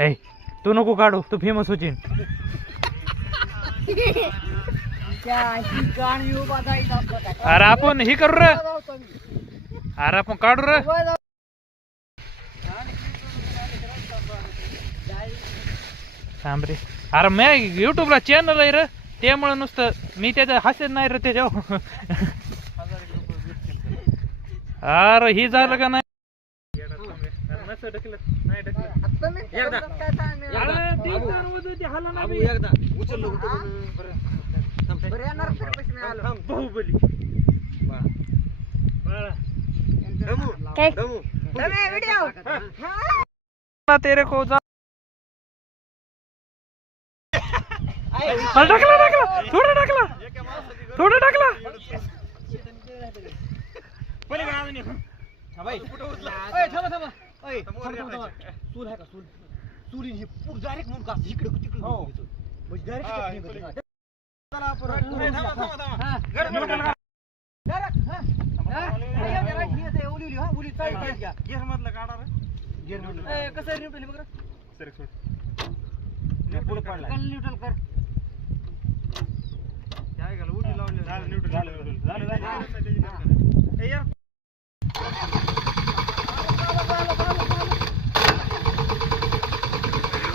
ए तू नको काढू, तू फेमस होशील. अरे आपण हे करू रे, अरे आपण काढू रे. थांब रे, अरे मी युट्यूबला चॅनल आहे रे, त्यामुळे नुसतं मी त्याच्या हसत नाही रे त्याच्यावर. अरे ही झालं का नाही. तेरे को टाकला टाकला थोडं टाकला थोडं टाकला.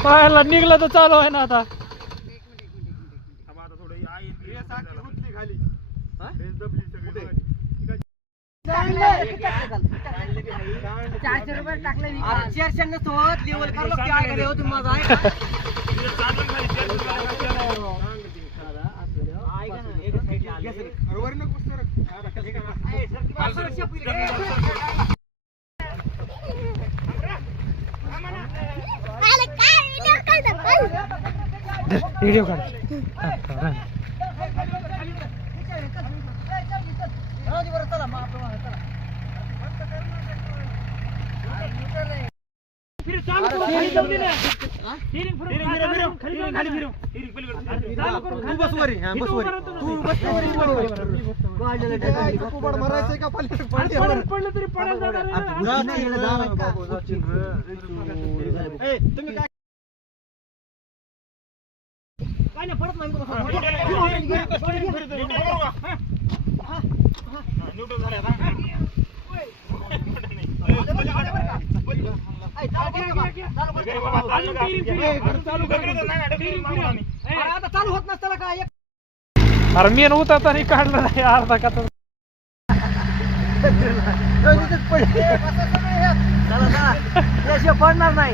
पाहायला निघला तर चालू आहे ना आता. व्हिडिओ काढ. अरे मेन होता तरी काढलं नाही अर्धा का पडणार नाही.